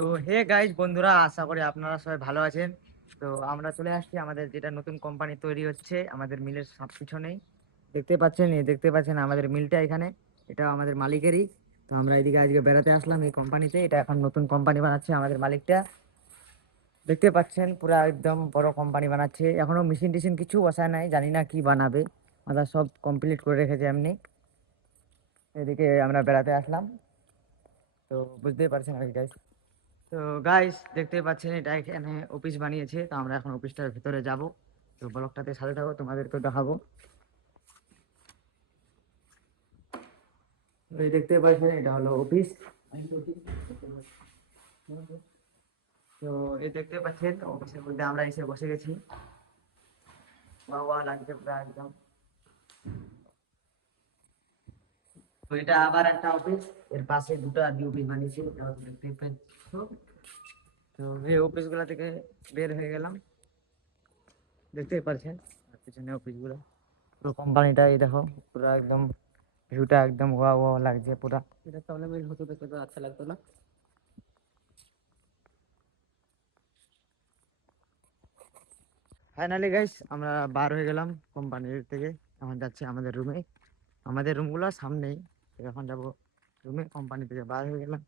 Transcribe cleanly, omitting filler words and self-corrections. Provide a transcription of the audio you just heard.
তো hey guys বন্ধুরা, আশা করি আপনারা সবাই ভালো আছেন। তো আমরা চলে আসছি আমাদের যেটা নতুন কোম্পানি তৈরি হচ্ছে আমাদের মিলের পিছনেই। দেখতে পাচ্ছেন আমাদের মিলটা এখানে, এটা আমাদের মালিকেরই। তো আমরা এদিকে আজকে বেড়াতে আসলাম এই কোম্পানিতে। এটা এখন নতুন কোম্পানি বানাচ্ছে আমাদের মালিকটা। দেখতে পাচ্ছেন পুরা একদম বড় কোম্পানি বানাচ্ছে, এখনো মেশিন টেশিন কিছু বসায় নাই, জানি না কি বানাবে। আমরা সব কমপ্লিট করে রেখেছে এমনি। এদিকে আমরা বেড়াতে আসলাম, তো বুঝতেই পারছেন আর কি। তো গাইস দেখতে পাচ্ছেন এটা এখানে অফিস বানিয়েছে, তো আমরা এখন অফিসটার ভিতরে যাব। তো ব্লগটাতে সাথে থাকো, তোমাদেরকে দেখাবো। তো এই দেখতে পাচ্ছেন এটা হলো অফিস। তো এই দেখতে পাচ্ছেন অফিসের মধ্যে আমরা এসে বসে গেছি। ওয়া ওয়া লাগছে পুরো একদম। তো এটা আবার একটা অফিস, এর পাশে দুটো আর অফিস বানিয়েছে, এটা হচ্ছে দেখতে পাচ্ছ। তো এই অফিস গুলা থেকে বের হয়ে গেলাম, দেখতেই পাচ্ছেন আর পিছনে অফিস গুলো। পুরো কোম্পানিটা এই দেখো, পুরো একদম ভিউটা একদম ওয়া ওয়া লাগছে পুরা। এটা তাহলে বেশ হতো, দেখতে তো আচ্ছা লাগতো না। ফাইনালি গাইস আমরা বার হয়ে গেলাম কোম্পানির থেকে। এখন যাচ্ছি আমাদের রুমে, আমাদের রুমগুলো সামনেই। তো এখন যাবো রুমে, কোম্পানি থেকে বার হয়ে গেলাম।